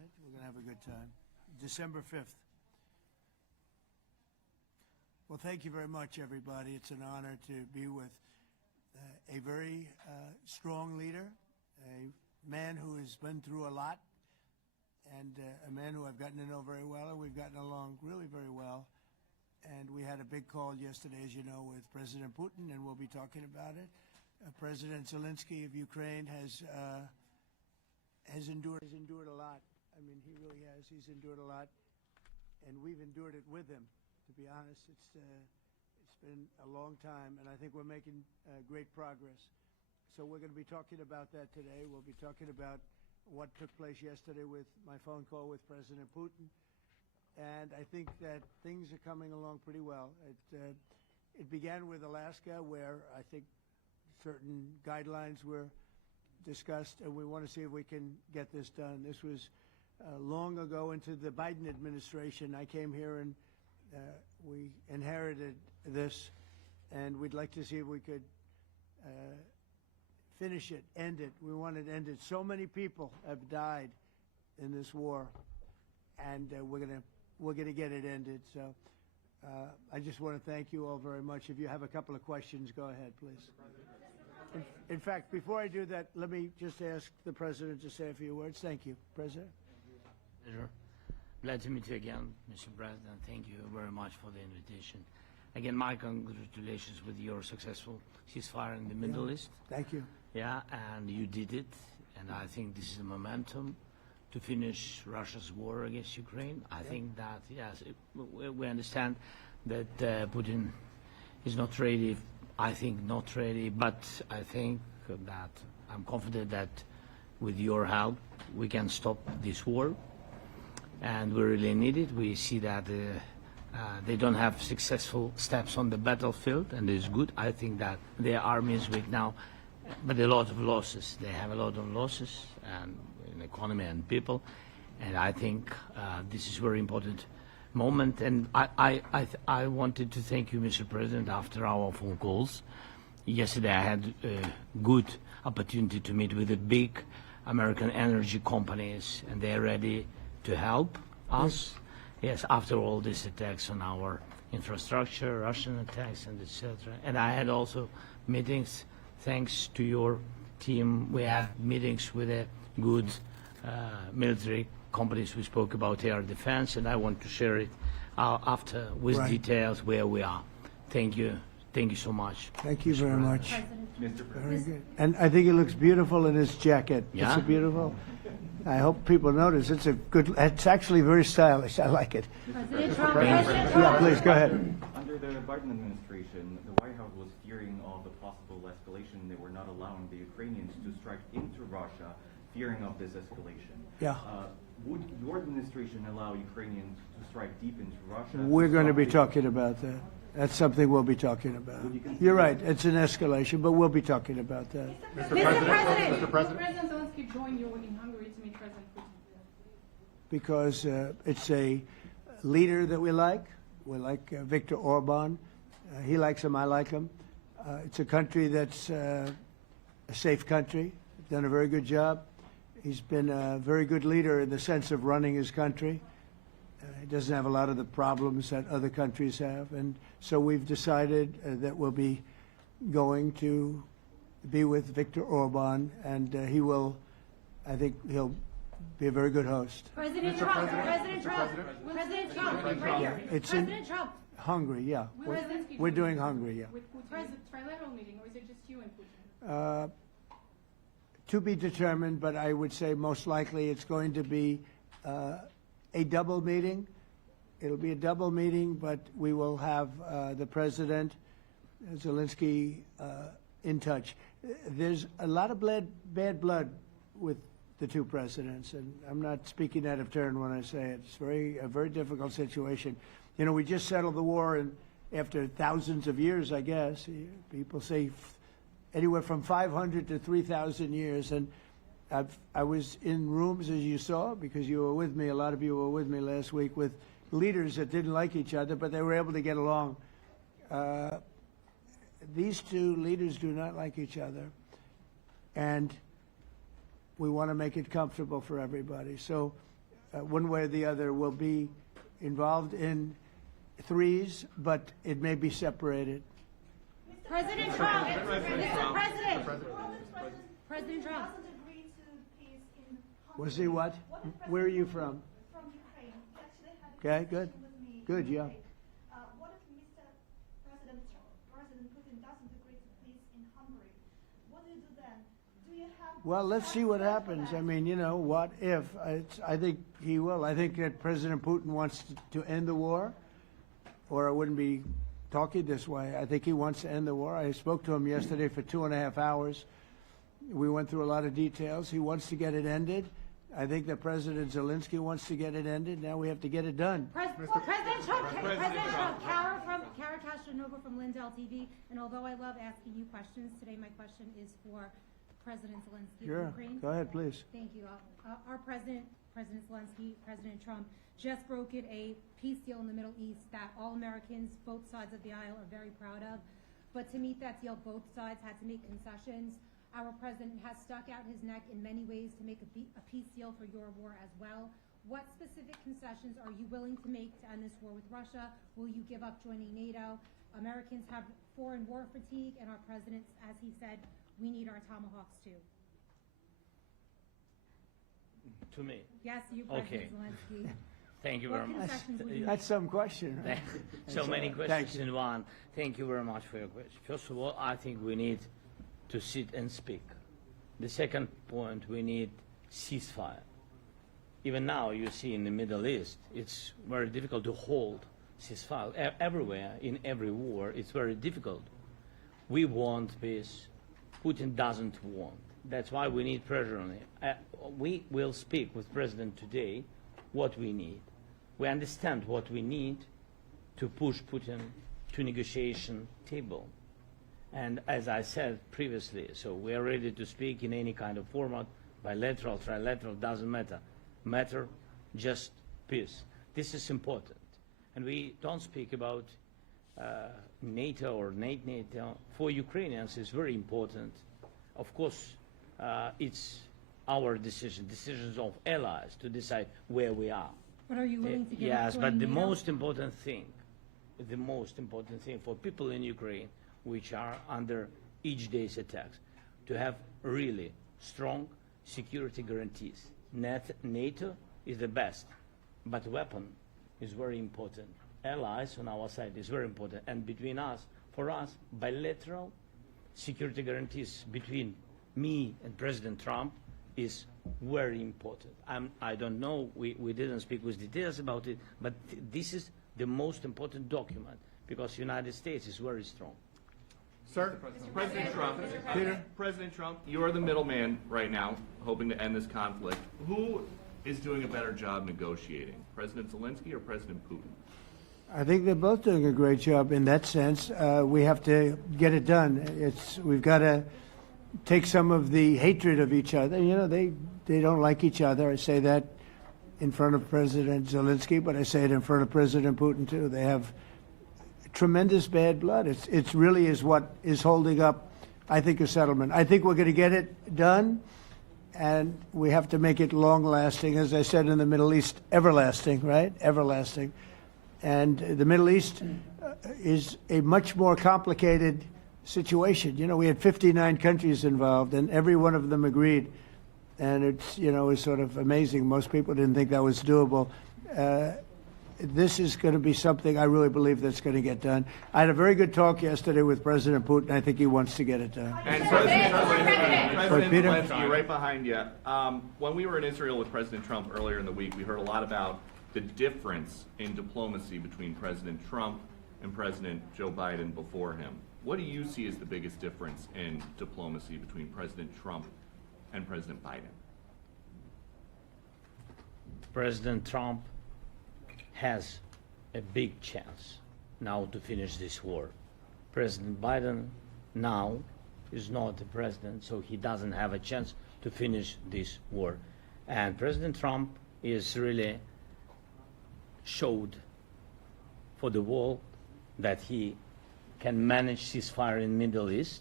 right? We're going to have a good time. December 5th. Well, thank you very much, everybody. It's an honor to be with a very strong leader, a man who has been through a lot, and a man who I've gotten to know very well, and we've gotten along really very well. And we had a big call yesterday, as you know, with President Putin, and we'll be talking about it. President Zelenskyy of Ukraine has endured a lot. I mean, he really has. He's endured a lot, and we've endured it with him. To be honest, it's been a long time, and I think we're making great progress. So we're going to be talking about that today. We'll be talking about what took place yesterday with my phone call with President Putin, and I think that things are coming along pretty well. It began with Alaska, where I think certain guidelines were discussed, and we want to see if we can get this done. This was long ago into the Biden administration. I came here and we inherited this, and we'd like to see if we could finish it, end it. We want it ended. So many people have died in this war, and we're gonna get it ended. So I just want to thank you all very much. If you have a couple of questions, go ahead, please. In fact, before I do that, let me just ask the President to say a few words. Thank you, President. Pleasure. Glad to meet you again, Mr. President. Thank you very much for the invitation. Again, my congratulations with your successful ceasefire in the Middle East. Thank you. Yeah, and you did it, and I think this is a momentum to finish Russia's war against Ukraine. I think that, yes, we understand that Putin is not ready. I think not ready, but I think that I'm confident that with your help, we can stop this war. And we really need it. We see that they don't have successful steps on the battlefield, and it's good. I think that their army is weak now, but a lot of losses. They have a lot of losses and in economy and people, and I think this is a very important moment. And I wanted to thank you, Mr. President, after our phone calls. Yesterday I had a good opportunity to meet with the big American energy companies, and they're ready to help us. Yes, after all these attacks on our infrastructure, Russian attacks, and etc. And I had also meetings, thanks to your team. We had meetings with a good military companies. We spoke about air defense, and I want to share it after with details where we are. Thank you. Thank you so much. Thank you very much. Very good. And I think it looks beautiful in his jacket. Yeah? It's a beautiful. I hope people notice. It's a good. It's actually very stylish. I like it. President Trump. Yeah, please go ahead. Under the Biden administration, the White House was fearing of the possible escalation. They were not allowing the Ukrainians to strike into Russia, fearing of this escalation. Yeah. Would your administration allow Ukrainians to strike deep into Russia? We're going to be talking about that. That's something we'll be talking about. You're right. It's an escalation, but we'll be talking about that. Mr. President. Will President Zelenskyy join you in Hungary to meet President Putin? Because it's a leader that we like. We like Viktor Orban. He likes him. I like him. It's a country that's a safe country. Done a very good job. He's been a very good leader in the sense of running his country. He doesn't have a lot of the problems that other countries have. And so we've decided that we'll be going to be with Viktor Orban, and he will, I think he'll be a very good host. President Trump. President Trump. President Trump. Right here. It's President Trump. Hungary, yeah. We're doing Hungary, yeah. With Putin. Is it a trilateral meeting, or is it just you and Putin? To be determined, but I would say most likely it's going to be a double meeting. It'll be a double meeting, but we will have the President, Zelenskyy, in touch. There's a lot of bad blood with the two presidents, and I'm not speaking out of turn when I say it. It's a very difficult situation. You know, we just settled the war, and after thousands of years, I guess. People say anywhere from 500 to 3,000 years, and I was in rooms, as you saw, because you were with me, a lot of you were with me last week, with leaders that didn't like each other, but they were able to get along. These two leaders do not like each other, and we want to make it comfortable for everybody. So one way or the other, will be involved in threes, but it may be separated. President Trump, Mr. President. President Trump. Doesn't agree to peace in Hungary. Was he what? Where are you from? From Ukraine. He actually had a Okay, good. conversation with me. Good, yeah. What if Mr. President Putin doesn't agree to peace in Hungary? What do you do then? Do you have? Well, let's see what happens. I mean, you know, what if? I think he will. I think that President Putin wants to end the war, or I wouldn't be talking this way. I think he wants to end the war. I spoke to him yesterday for 2.5 hours. We went through a lot of details. He wants to get it ended. I think that President Zelenskyy wants to get it ended. Now we have to get it done. President Trump, Kara Castronova from Lindell TV. And although I love asking you questions, today my question is for President Zelenskyy Sure. of Ukraine. Go ahead, please. Thank you. Our President Zelenskyy, President Trump, just brokered a peace deal in the Middle East that all Americans, both sides of the aisle, are very proud of. But to meet that deal, both sides had to make concessions. Our president has stuck out his neck in many ways to make a peace deal for your war as well. What specific concessions are you willing to make to end this war with Russia? Will you give up joining NATO? Americans have foreign war fatigue, and our president, as he said, we need our Tomahawks too. To me. Yes, you, Okay. President Zelenskyy. Thank you What very much. concessions will you That's some question. Right? So That's many all right. questions Thank you. in one. Thank you very much for your question. First of all, I think we need to sit and speak. The second point, we need ceasefire. Even now, you see in the Middle East, it's very difficult to hold ceasefire. Everywhere, in every war, it's very difficult. We want peace. Putin doesn't want. That's why we need pressure on him. We will speak with President today what we need. We understand what we need to push Putin to negotiation table. And as I said previously, so we are ready to speak in any kind of format, bilateral, trilateral, doesn't matter. Matter just peace. This is important. And we don't speak about NATO or NATO. For Ukrainians, it's very important. Of course, it's our decision, decisions of allies to decide where we are. But are you willing to give up Yes, joining but the NATO? most important thing for people in Ukraine, which are under each day's attacks, to have really strong security guarantees. NATO is the best, but weapon is very important. Allies on our side is very important. And between us, for us, bilateral security guarantees between me and President Trump is very important. I don't know, we didn't speak with details about it, but this is the most important document because the United States is very strong. Sir, President Trump, Peter? President Trump, you are the middleman right now, hoping to end this conflict. Who is doing a better job negotiating, President Zelenskyy or President Putin? I think they're both doing a great job in that sense. We have to get it done. We've got to take some of the hatred of each other. You know, they don't like each other. I say that in front of President Zelenskyy, but I say it in front of President Putin too. They have tremendous bad blood. It really is what is holding up, I think, a settlement. I think we're going to get it done, and we have to make it long-lasting. As I said in the Middle East, everlasting, right? Everlasting. And the Middle East is a much more complicated situation. You know, we had 59 countries involved, and every one of them agreed. And it's, you know, it's sort of amazing. Most people didn't think that was doable. This is going to be something I really believe that's going to get done. I had a very good talk yesterday with President Putin. I think he wants to get it done. And President Peter? Zelenskyy, right behind you. When we were in Israel with President Trump earlier in the week, we heard a lot about the difference in diplomacy between President Trump and President Joe Biden before him. What do you see as the biggest difference in diplomacy between President Trump and President Biden? President Trump has a big chance now to finish this war. President Biden now is not the president, so he doesn't have a chance to finish this war. And President Trump is really showed for the world that he can manage ceasefire in Middle East,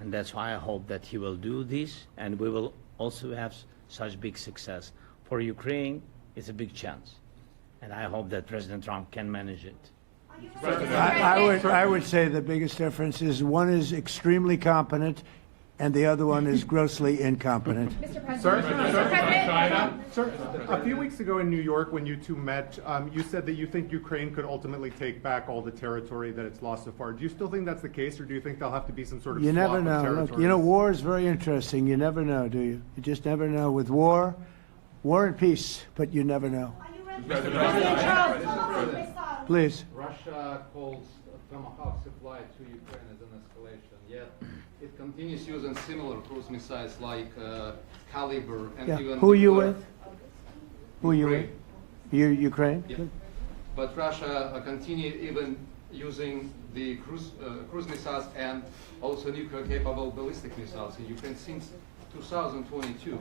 and that's why I hope that he will do this, and we will also have such big success. For Ukraine, it's a big chance. And I hope that President Trump can manage it. Are you ready? I would say the biggest difference is one is extremely competent and the other one is grossly incompetent. Mr. President. Sir, a few weeks ago in New York, when you two met, you said that you think Ukraine could ultimately take back all the territory that it's lost so far. Do you still think that's the case, or do you think there'll have to be some sort of You swap never of know. Look, territories? war is very interesting. You never know, do you? You just never know. With war and peace, but you never know. Are you ready? Tomahawk missiles. Please. Russia calls Tomahawk supply to Ukraine as an escalation, yet it continues using similar cruise missiles like Caliber and Yeah. even Who are you nuclear- with? Who are you with? You Ukraine? Yep. But Russia continue even using the cruise missiles and also nuclear-capable ballistic missiles in Ukraine since 2022.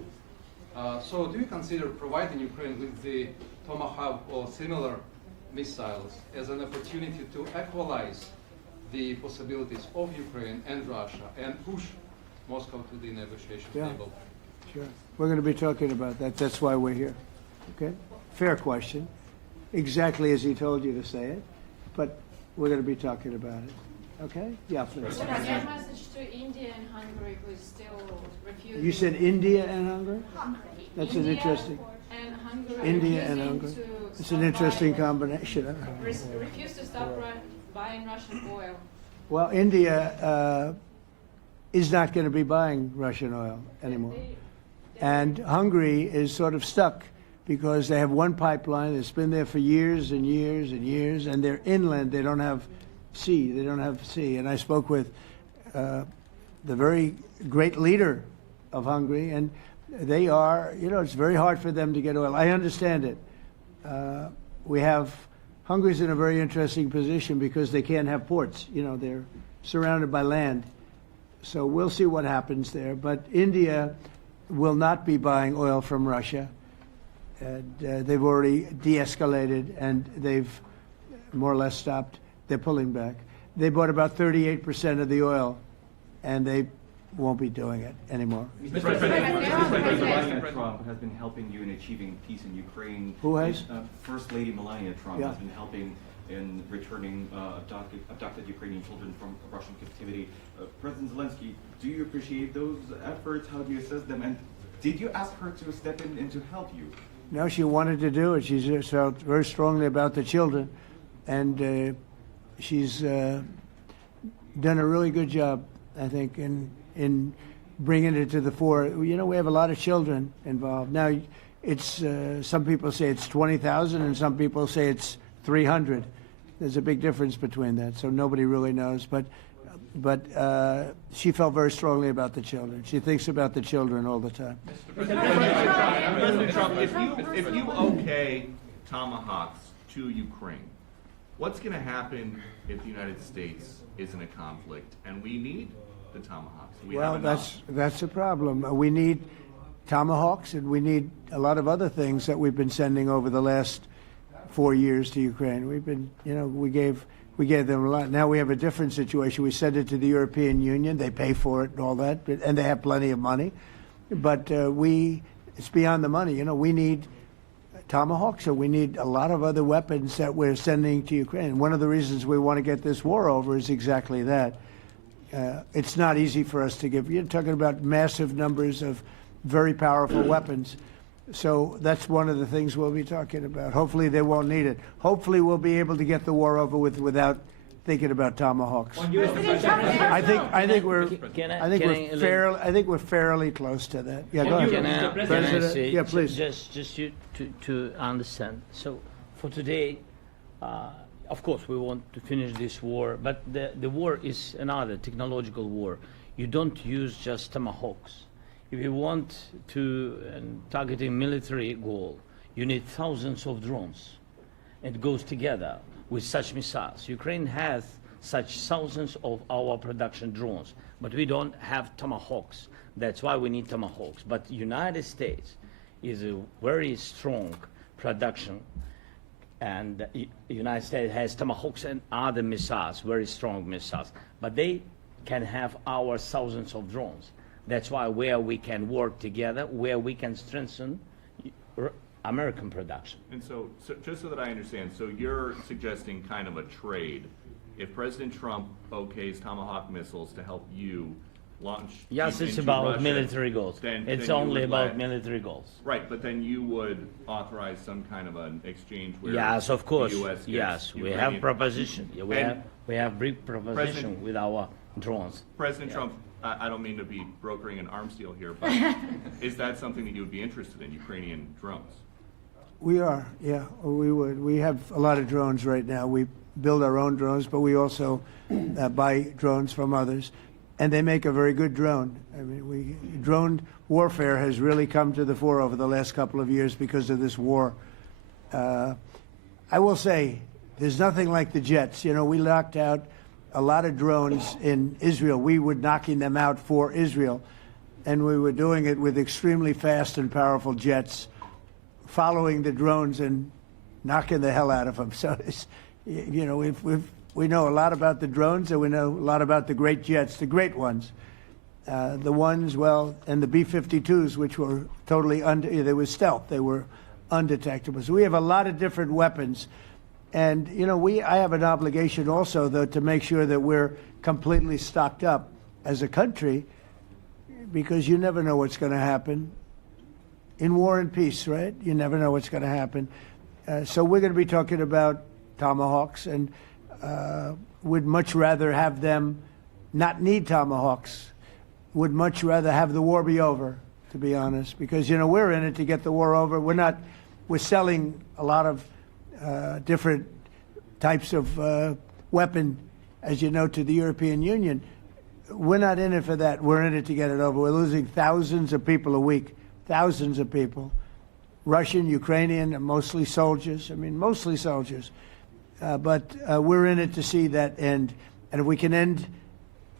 So do you consider providing Ukraine with the Tomahawk or similar missiles as an opportunity to equalize the possibilities of Ukraine and Russia and push Moscow to the negotiation Yeah. table? Sure. We're going to be talking about that. That's why we're here. Okay? Fair question. Exactly as he told you to say it. But we're going to be talking about it. Okay? Yeah, please. What is your message to India and Hungary who is still refusing? You said India and Hungary? Hungary. That's an India interesting. and Hungary. India and refusing Hungary. to It's stop an interesting buying- combination. refuse to stop buying Russian oil. Well, India is not going to be buying Russian oil anymore. And Hungary is sort of stuck because they have one pipeline that's been there for years and years and years, and they're inland. They don't have sea. They don't have sea. And I spoke with the very great leader of Hungary, and they are, it's very hard for them to get oil. I understand it. Hungary's in a very interesting position because they can't have ports. They're surrounded by land. So we'll see what happens there. But India will not be buying oil from Russia. And they've already de-escalated, and they've more or less stopped. They're pulling back. They bought about 38% of the oil, and they won't be doing it anymore. Mr. President Trump has been helping you in achieving peace in Ukraine. Who has? First Lady Melania Trump Yeah. has been helping in returning abducted Ukrainian children from Russian captivity. President Zelenskyy, do you appreciate those efforts? How do you assess them? And did you ask her to step in to help you? No, she wanted to do it. She felt very strongly about the children, and she's done a really good job, I think, in bringing it to the fore. We have a lot of children involved. Now, it's some people say it's 20,000, and some people say it's 300. There's a big difference between that, so nobody really knows. But she felt very strongly about the children. She thinks about the children all the time. President Trump, if you okay Tomahawks to Ukraine, what's going to happen if the United States is in a conflict and we need the Tomahawks? Do we have enough? That's a problem. We need Tomahawks, and we need a lot of other things that we've been sending over the last 4 years to Ukraine. We've been, we gave them a lot. Now we have a different situation. We send it to the European Union. They pay for it and all that, and they have plenty of money. But it's beyond the money. We need Tomahawks, or we need a lot of other weapons that we're sending to Ukraine. One of the reasons we want to get this war over is exactly that. It's not easy for us to give. You're talking about massive numbers of very powerful weapons. So that's one of the things we'll be talking about. Hopefully they won't need it. Hopefully we'll be able to get the war over with without thinking about Tomahawks. I think we're fairly close to that. Yeah, go ahead. Can I say, Yeah, please. just to understand. So for today, of course, we want to finish this war, but the war is another technological war. You don't use just Tomahawks. If you want to target a military goal, you need thousands of drones. It goes together with such missiles. Ukraine has such thousands of our production drones, but we don't have Tomahawks. That's why we need Tomahawks. But United States is a very strong production, and the United States has Tomahawks and other missiles, very strong missiles, but they can have our thousands of drones. That's why where we can work together, where we can strengthen American production. And so just so that I understand, so you're suggesting kind of a trade. If President Trump okays Tomahawk missiles to help you launch Yes, it's into about Russia, military goals. It's you only would about military goals. Right, but then you would authorize some kind of an exchange where Yes, of course. the U.S. gets Yes, we Ukrainian- have proposition. Yeah, And we have big proposition President- with our drones. President Trump, I don't mean to be brokering an arms deal here, but is that something that you would be interested in, Ukrainian drones? We are, yeah, we would. We have a lot of drones right now. We build our own drones, but we also buy drones from others, and they make a very good drone. I mean, drone warfare has really come to the fore over the last couple of years because of this war. I will say, there's nothing like the jets. You know, we knocked out a lot of drones in Israel. We were knocking them out for Israel, and we were doing it with extremely fast and powerful jets, following the drones and knocking the hell out of them. So, you know, we know a lot about the drones, and we know a lot about the great jets, the great ones. The ones, well, and the B-52s, which were totally they were stealth. They were undetectable. So we have a lot of different weapons. And, you know, I have an obligation also, though, to make sure that we're completely stocked up as a country, because you never know what's going to happen. In war and peace, right? You never know what's going to happen. So we're going to be talking about Tomahawks, and would much rather have them not need Tomahawks. Would much rather have the war be over, to be honest, because, you know, we're in it to get the war over. We're selling a lot of different types of weapon, as you know, to the European Union. We're not in it for that. We're in it to get it over. We're losing thousands of people a week, thousands of people, Russian, Ukrainian, and mostly soldiers. I mean, mostly soldiers. But we're in it to see that end. And if we can end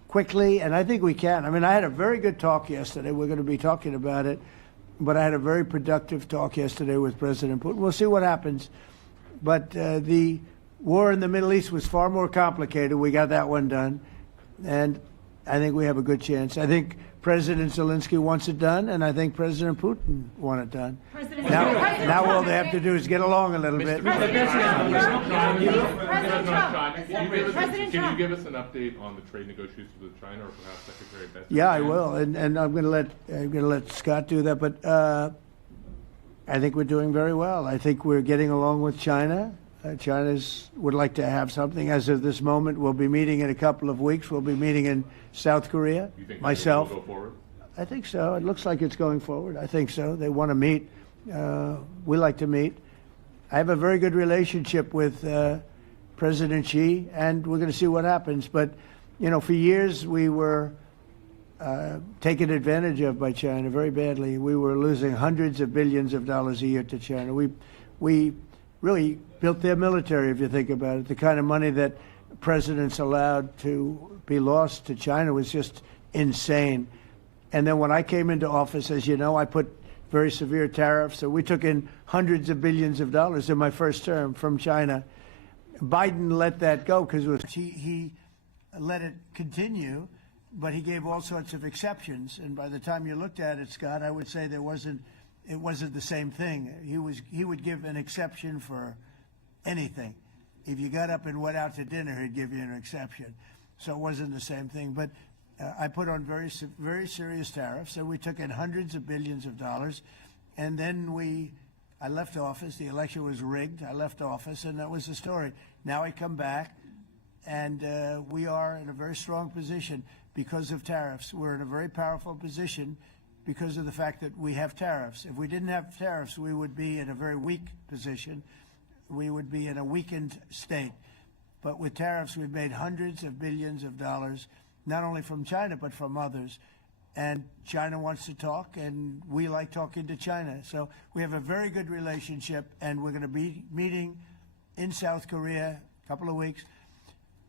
quickly, and I think we can. I mean, I had a very good talk yesterday. We're going to be talking about it. But I had a very productive talk yesterday with President Putin. We'll see what happens. But the war in the Middle East was far more complicated. We got that one done. And I think we have a good chance. I think President Zelenskyy wants it done, and I think President Putin wants it done. Now all they have to do is get along a little bit. Can you give us an update on the trade negotiations with China, or perhaps Secretary Bessent? Yeah, I will, and I'm going to let Scott do that. But I think we're doing very well. I think we're getting along with China. China would like to have something. As of this moment, we'll be meeting in a couple of weeks. We'll be meeting in South Korea. You think myself. will go forward? I think so. It looks like it's going forward. I think so. They want to meet. We like to meet. I have a very good relationship with President Xi, and we're going to see what happens. But, you know, for years we were taken advantage of by China very badly. We were losing hundreds of billions of dollars a year to China. We really built their military, if you think about it. The kind of money that presidents allowed to be lost to China was just insane. And then when I came into office, as you know, I put very severe tariffs. So we took in hundreds of billions of dollars in my first term from China. Biden let that go because he let it continue, but he gave all sorts of exceptions. And by the time you looked at it, Scott, I would say it wasn't the same thing. He would give an exception for anything. If you got up and went out to dinner, he'd give you an exception. So it wasn't the same thing. But I put on very serious tariffs, and we took in hundreds of billions of dollars. And then I left office. The election was rigged. I left office, and that was the story. Now I come back, and we are in a very strong position because of tariffs. We're in a very powerful position because of the fact that we have tariffs. If we didn't have tariffs, we would be in a very weak position. We would be in a weakened state. But with tariffs, we've made hundreds of billions of dollars, not only from China, but from others. And China wants to talk, and we like talking to China. So we have a very good relationship, and we're going to be meeting in South Korea a couple of weeks.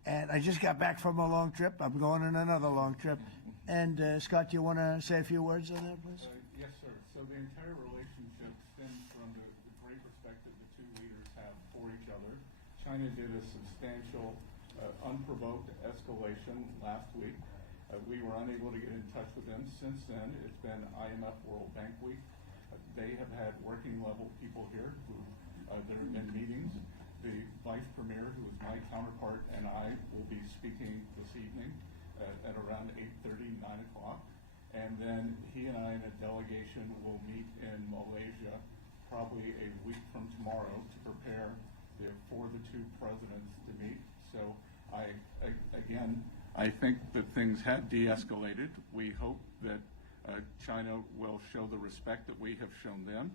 And I just got back from a long trip. I'm going on another long trip. And Scott, do you want to say a few words on that, please? Yes, sir. So the entire relationship stems from the great respect that the two leaders have for each other. China did a substantial, unprovoked escalation last week. We were unable to get in touch with them. Since then, it's been IMF World Bank Week. They have had working level people here who there have been meetings. The Vice Premier, who is my counterpart, and I will be speaking this evening at around 8:30, 9 o'clock. And then he and I and a delegation will meet in Malaysia probably a week from tomorrow to prepare for the two presidents to meet. So I think that things have de-escalated. We hope that China will show the respect that we have shown them.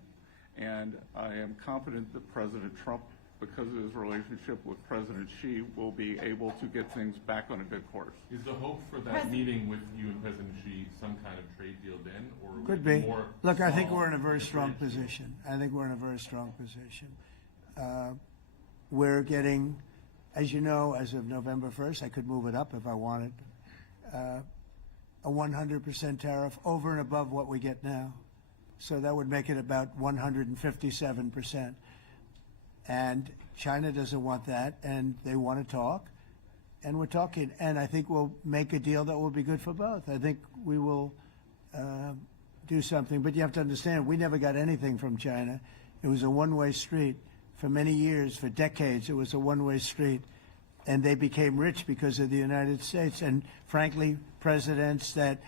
And I am confident that President Trump, because of his relationship with President Xi, will be able to get things back on a good course. Is the hope for that meeting with you and President Xi some kind of trade deal then, or Could would it be. more Look, I think small we're in a very strong trade? position. I think we're in a very strong position. We're getting, as you know, as of November 1st, I could move it up if I wanted, a 100% tariff over and above what we get now. So that would make it about 157%. And China doesn't want that, and they want to talk, and we're talking. And I think we'll make a deal that will be good for both. I think we will do something. But you have to understand, we never got anything from China. It was a one-way street. For many years, for decades, it was a one-way street. And they became rich because of the United States. And frankly, presidents that,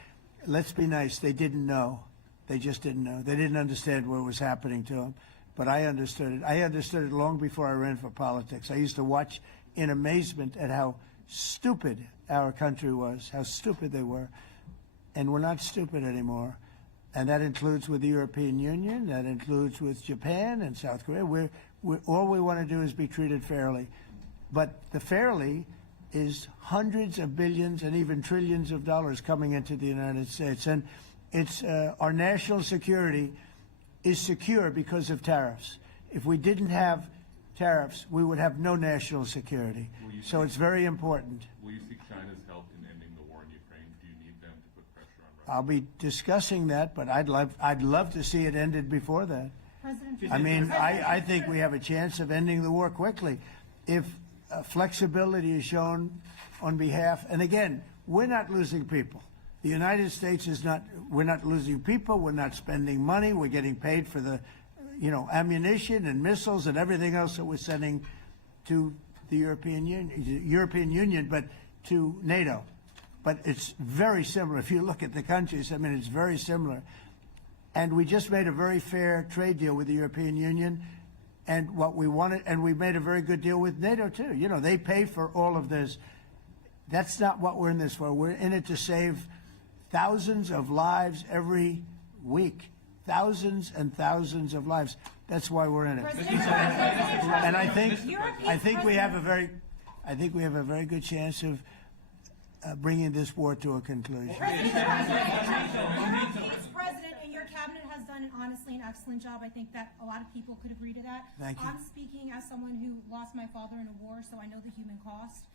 let's be nice, they didn't know. They just didn't know. They didn't understand what was happening to them. But I understood it. I understood it long before I ran for politics. I used to watch in amazement at how stupid our country was, how stupid they were. And we're not stupid anymore. And that includes with the European Union. That includes with Japan and South Korea. All we want to do is be treated fairly. But the fairly is hundreds of billions and even trillions of dollars coming into the United States. And it's our national security is secure because of tariffs. If we didn't have tariffs, we would have no national security. So it's very important. Will you seek China's help in ending the war in Ukraine? Do you need them to put pressure on Russia? I'll be discussing that, but I'd love to see it ended before that. President I mean, I think we have a chance of ending the war quickly if flexibility is shown on behalf. And again, we're not losing people. The United States is not. We're not losing people. We're not spending money. We're getting paid for the, ammunition and missiles and everything else that we're sending to the European Union, but to NATO. But it's very similar. If you look at the countries, I mean, it's very similar. And we just made a very fair trade deal with the European Union, and what we wanted, and we made a very good deal with NATO too. They pay for all of this. That's not what we're in this for. We're in it to save thousands of lives every week. Thousands and thousands of lives. That's why we're in it. And I think we have a very good chance of bringing this war to a conclusion. President, and your cabinet has done honestly an excellent job. I think that a lot of people could agree to that. Thank you. I'm speaking as someone who lost my father in a war, so I know the human cost.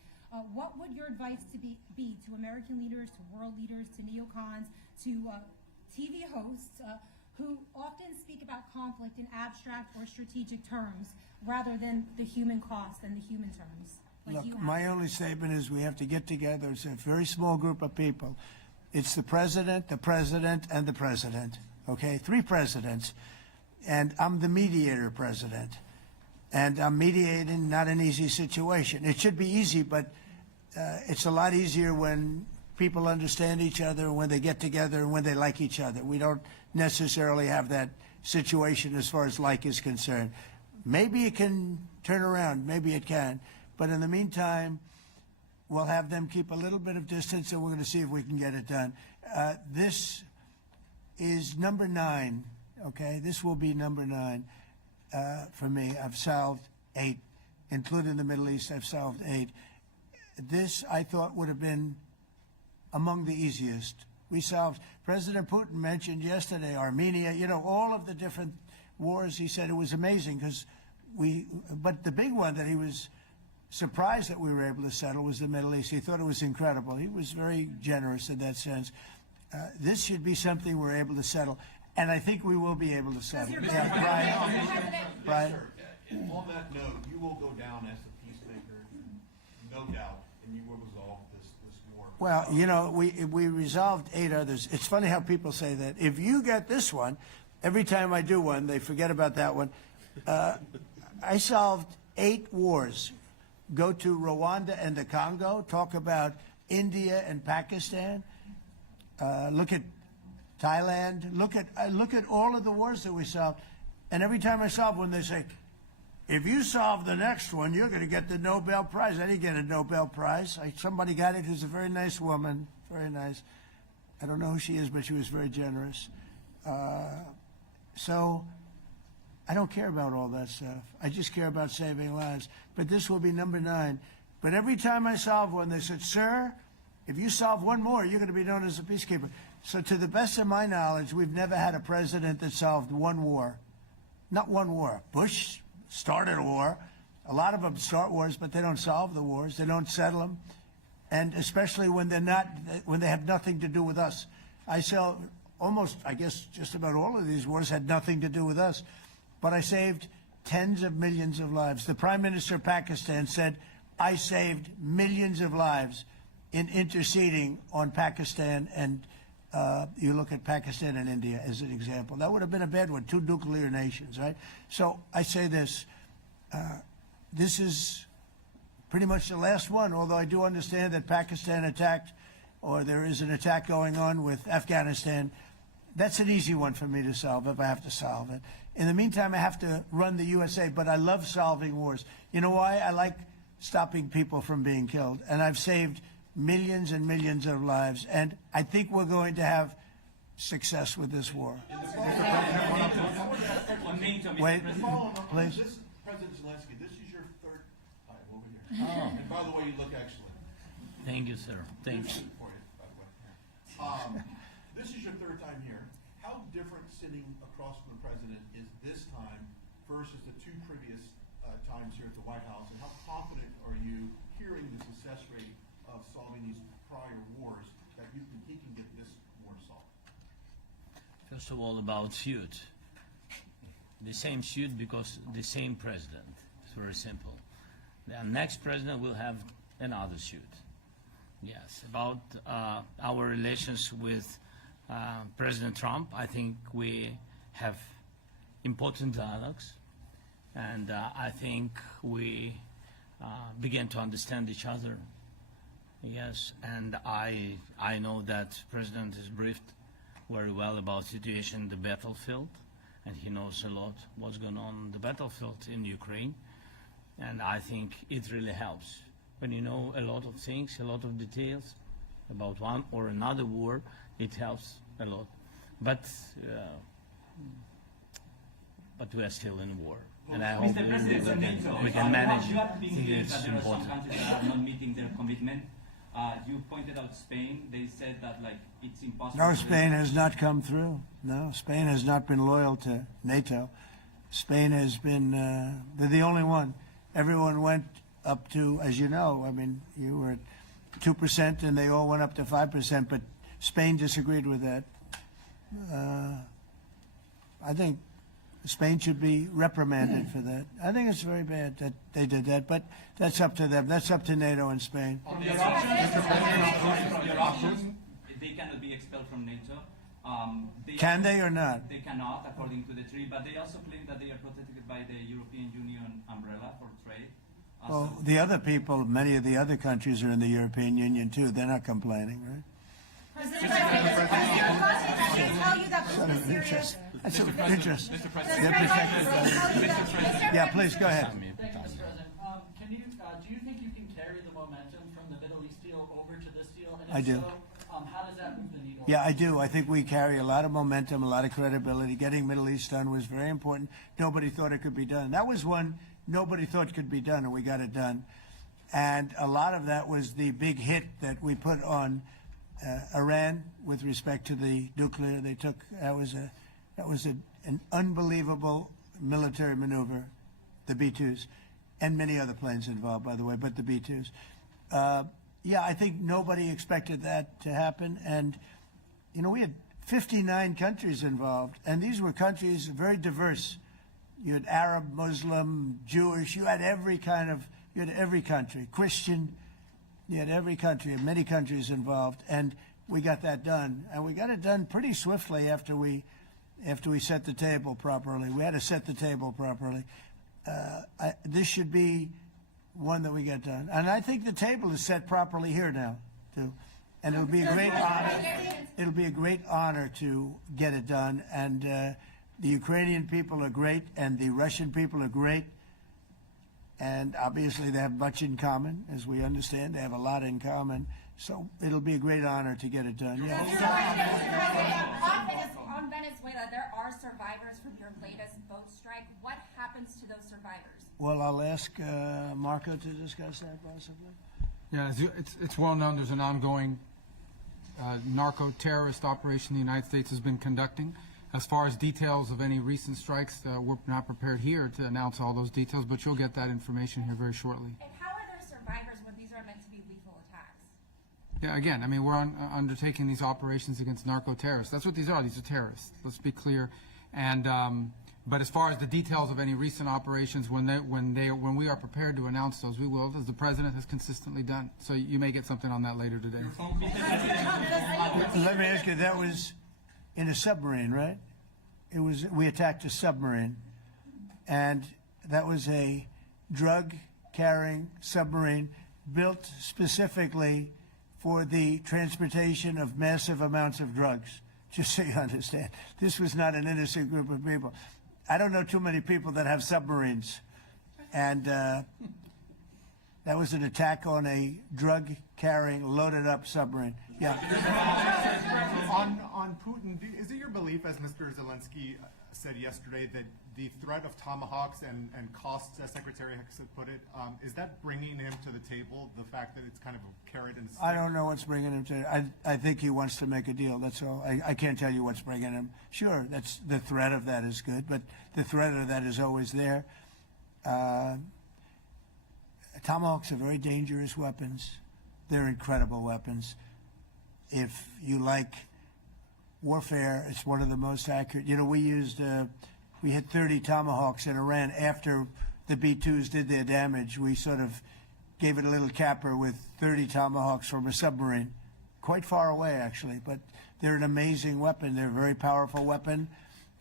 What would your advice be to American leaders, to world leaders, to neocons, to TV hosts who often speak about conflict in abstract or strategic terms rather than the human cost and the human terms? Look, my only statement is we have to get together. It's a very small group of people. It's the president, and the president. Okay, 3 presidents. And I'm the mediator president. And I'm mediating not an easy situation. It should be easy, but it's a lot easier when people understand each other, when they get together, and when they like each other. We don't necessarily have that situation as far as like is concerned. Maybe it can turn around. Maybe it can. But in the meantime, we'll have them keep a little bit of distance, and we're going to see if we can get it done. This is number 9, okay? This will be number 9 for me. I've solved 8, including the Middle East. I've solved 8. This, I thought, would have been among the easiest. We solved, President Putin mentioned yesterday Armenia, all of the different wars. He said it was amazing but the big one that he was surprised that we were able to settle was the Middle East. He thought it was incredible. He was very generous in that sense. This should be something we're able to settle, and I think we will be able to settle. Brian? On that note, you will go down as the peacemaker, no doubt, and you will resolve this war. Well, we resolved 8 others. It's funny how people say that. If you get this one, every time I do one, they forget about that one. I solved 8 wars. Go to Rwanda and the Congo, talk about India and Pakistan, look at Thailand, look at all of the wars that we solved. And every time I solve one, they say, if you solve the next one, you're going to get the Nobel Prize. I didn't get a Nobel Prize. Somebody got it who's a very nice woman, very nice. I don't know who she is, but she was very generous. So I don't care about all that stuff. I just care about saving lives. But this will be number 9. But every time I solve one, they said, sir, if you solve one more, you're going to be known as a peacekeeper. So to the best of my knowledge, we've never had a president that solved one war. Not one war. Bush started a war. A lot of them start wars, but they don't solve the wars. They don't settle them. And especially when they have nothing to do with us. I saw almost, I guess, just about all of these wars had nothing to do with us. But I saved tens of millions of lives. The Prime Minister of Pakistan said, I saved millions of lives in interceding on Pakistan, and you look at Pakistan and India as an example. That would have been a bad one, 2 nuclear nations, right? So I say this, this is pretty much the last one, although I do understand that Pakistan attacked, or there is an attack going on with Afghanistan. That's an easy one for me to solve if I have to solve it. In the meantime, I have to run the USA, but I love solving wars. You know why? I like stopping people from being killed, and I've saved millions and millions of lives, and I think we're going to have success with this war. Wait, please. This, President Zelenskyy, this is your 3rd time over here. Oh. And by the way, you look excellent. Thank you, sir. Thank you. For you, by the way. This is your 3rd time here. How different sitting across from the president is this time versus the 2 previous times here at the White House, and how confident are you hearing the success rate of solving these prior wars that he can get this war solved? First of all, about suit. The same suit because the same president. It's very simple. The next president will have another suit. Yes. About our relations with President Trump, I think we have important dialogues, and I think we begin to understand each other. Yes, and I know that President is briefed very well about situation in the battlefield, and he knows a lot what's going on the battlefield in Ukraine, and I think it really helps when you know a lot of things, a lot of details about one or another war. It helps a lot, but we are still in war, and I hope we can manage. You are being clear It's that there are some important. countries that are not meeting their commitment. You pointed out Spain. They said that it's impossible. No, Spain has not come through. No, Spain has not been loyal to NATO. Spain has been, they're the only one. Everyone went up to, as you know, I mean, you were at 2% and they all went up to 5%, but Spain disagreed with that. I think Spain should be reprimanded for that. I think it's very bad that they did that, but that's up to them. That's up to NATO and Spain. From your options, they cannot be expelled from NATO. Can they or not? They cannot, according to the treaty, but they also claim that they are protected by the European Union umbrella for trade. Well, the other people, many of the other countries are in the European Union too. They're not complaining, right? President, tell you that Putin is serious. That's of interest. Mr. They're protected. Yeah, please, go ahead. Thank you, Mr. President. Do you think you can carry the momentum from the Middle East deal over to this deal? And I if do. So, how does that move the needle? Yeah, I do. I think we carry a lot of momentum, a lot of credibility. Getting Middle East done was very important. Nobody thought it could be done. That was one nobody thought could be done, and we got it done. And a lot of that was the big hit that we put on Iran with respect to the nuclear. They took that was an unbelievable military maneuver, the B-2s, and many other planes involved, by the way, but the B-2s. Yeah, I think nobody expected that to happen, and you know we had 59 countries involved, and these were countries very diverse. You had Arab, Muslim, Jewish. You had every country, Christian. You had every country, and many countries involved, and we got that done. And we got it done pretty swiftly after we after we set the table properly. We had to set the table properly. This should be one that we get done. And I think the table is set properly here now, too. And it'll be a great honor. It'll be a great honor to get it done. And the Ukrainian people are great, and the Russian people are great. And obviously they have much in common, as we understand. They have a lot in common. So it'll be a great honor to get it done. Yeah. On Venezuela, there are survivors from your latest boat strike. What happens to those survivors? Well, I'll ask Marco to discuss that possibly. Yeah, it's well known there's an ongoing narco-terrorist operation the United States has been conducting. As far as details of any recent strikes, we're not prepared here to announce all those details, but you'll get that information here very shortly. And how are there survivors when these are meant to be lethal attacks? Yeah, again, I mean, we're undertaking these operations against narco-terrorists. That's what these are. These are terrorists. Let's be clear. And but as far as the details of any recent operations, when we are prepared to announce those, we will, as the president has consistently done. So you may get something on that later today. Let me ask you, that was in a submarine, right? It was. We attacked a submarine, and that was a drug-carrying submarine built specifically for the transportation of massive amounts of drugs. Just so you understand, this was not an innocent group of people. I don't know too many people that have submarines, and that was an attack on a drug-carrying, loaded-up submarine. Yeah. On Putin, is it your belief, as Mr. Zelenskyy said yesterday, that the threat of Tomahawks and costs, as Secretary Hicks had put it, is that bringing him to the table, the fact that it's kind of a carrot and stick? I don't know what's bringing him to I think he wants to make a deal, that's all. I can't tell you what's bringing him. Sure, that's the threat of that is good, but the threat of that is always there. Tomahawks are very dangerous weapons. They're incredible weapons. If you like warfare, it's one of the most accurate. You know, we had 30 Tomahawks in Iran after the B-2s did their damage. We sort of gave it a little capper with 30 Tomahawks from a submarine, quite far away actually, but they're an amazing weapon. They're a very powerful weapon,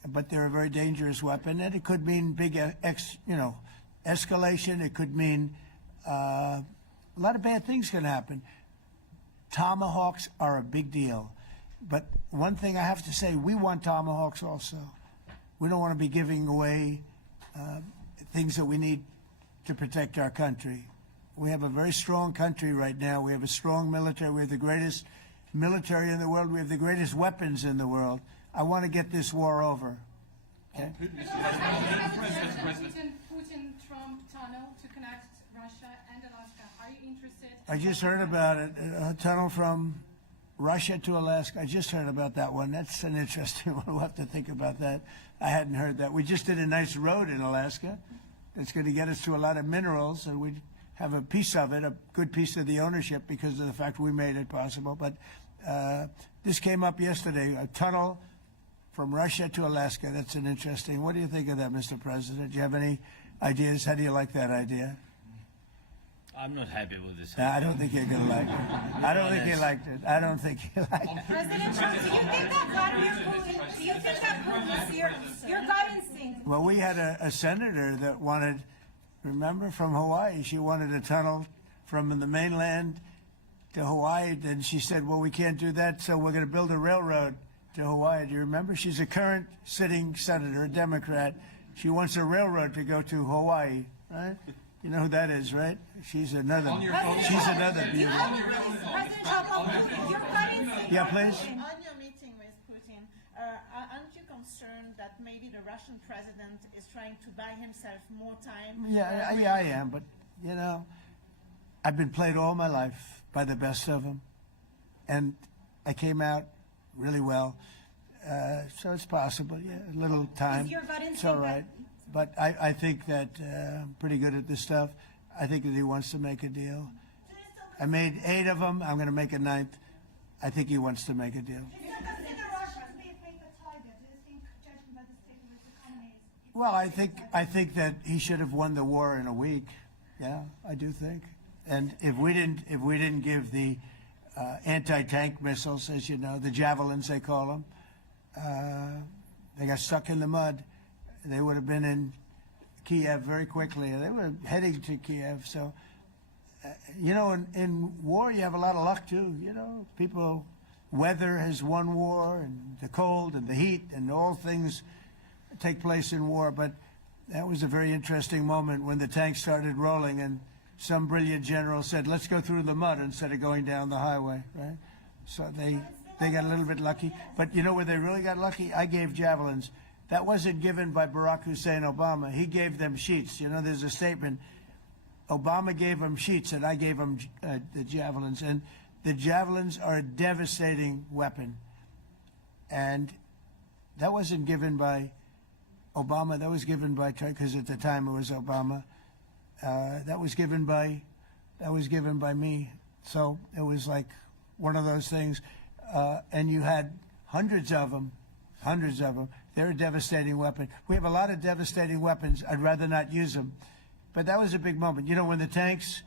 but they're a very dangerous weapon, and it could mean big, escalation. It could mean a lot of bad things can happen. Tomahawks are a big deal, but one thing I have to say, we want Tomahawks also. We don't want to be giving away things that we need to protect our country. We have a very strong country right now. We have a strong military. We have the greatest military in the world. We have the greatest weapons in the world. I want to get this war over. Okay? Putin-Trump tunnel to connect Russia and Alaska. Are you interested? I just heard about it. A tunnel from Russia to Alaska. I just heard about that one. That's an interesting one. We'll have to think about that. I hadn't heard that. We just did a nice road in Alaska. It's going to get us to a lot of minerals, and we have a piece of it, a good piece of the ownership because of the fact we made it possible. But this came up yesterday, a tunnel from Russia to Alaska. That's an interesting. What do you think of that, Mr. President? Do you have any ideas? How do you like that idea? I'm not happy with this. I don't think you're going to like it. I don't think you liked it. I don't think you liked it. President Trump, do you think that Vladimir Putin, do you think that Putin is your gut instinct? Well, we had a senator that wanted, remember, from Hawaii, she wanted a tunnel from the mainland to Hawaii. Then she said, well, we can't do that, so we're going to build a railroad to Hawaii. Do you remember? She's a current sitting senator, a Democrat. She wants a railroad to go to Hawaii, right? You know who that is, right? She's another. She's another beauty. President Trump, your gut instinct. Yeah, please. On your meeting with Putin, aren't you concerned that maybe the Russian president is trying to buy himself more time? Yeah, I am, but, you know, I've been played all my life by the best of them, and I came out really well, so it's possible, yeah, a little time. Is your gut instinct it's all right. But I think that I'm pretty good at this stuff. I think that he wants to make a deal. I made 8 of them. I'm going to make a 9th. I think he wants to make a deal. Well, I think that he should have won the war in a week. Yeah, I do think. And if we didn't give the anti-tank missiles, as you know, the javelins they call them, They got stuck in the mud. They would have been in Kiev very quickly. They were heading to Kiev. So, you know, in war, you have a lot of luck, too. You know, people, weather has won war, and the cold and the heat and all things take place in war. But that was a very interesting moment when the tanks started rolling and some brilliant general said, let's go through the mud instead of going down the highway, right? So they got a little bit lucky. But you know where they really got lucky? I gave javelins. That wasn't given by Barack Hussein Obama. He gave them sheets. You know, there's a statement. Obama gave them sheets, and I gave them the javelins. And the javelins are a devastating weapon. And that wasn't given by Obama. That was given by, because at the time it was Obama. That was given by me. So it was like one of those things. And you had hundreds of them. They're a devastating weapon. We have a lot of devastating weapons. I'd rather not use them. But that was a big moment. You know, when the tanks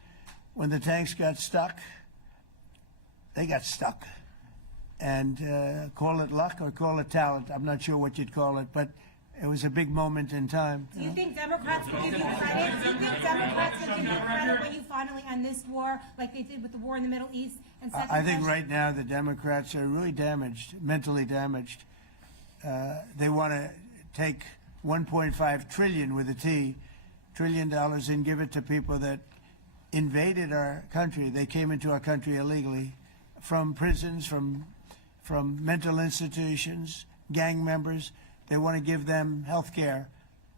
got stuck, they got stuck. And call it luck or call it talent. I'm not sure what you'd call it, but it was a big moment in time. Do you think Democrats can give you credit? Do you think Democrats can give you credit when you finally end this war, like they did with the war in the Middle East? And I think right now the Democrats are really damaged, mentally damaged. They want to take $1.5 trillion with a T, $1 trillion and give it to people that invaded our country. They came into our country illegally from prisons, from mental institutions, gang members. They want to give them health care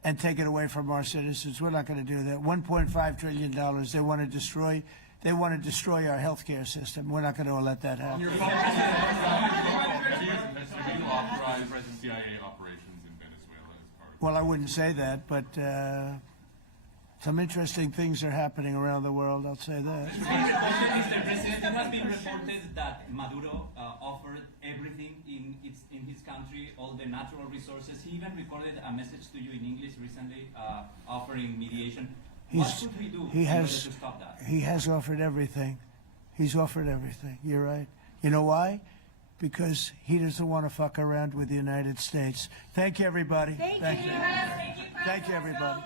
and take it away from our citizens. We're not going to do that. $1.5 trillion they want to destroy. They want to destroy our health care system. We're not going to let that happen. Your phone you authorize CIA operations in Venezuela as part of Well, I wouldn't say that, but some interesting things are happening around the world, I'll say that. Mr. President, it has been reported that Maduro offered everything in his country, all the natural resources. He even recorded a message to you in English recently, offering mediation. What should we do in order to stop that? He has offered everything. He's offered everything. You're right. You know why? Because he doesn't want to fuck around with the United States. Thank you, everybody. Thank you. Thank you, everybody.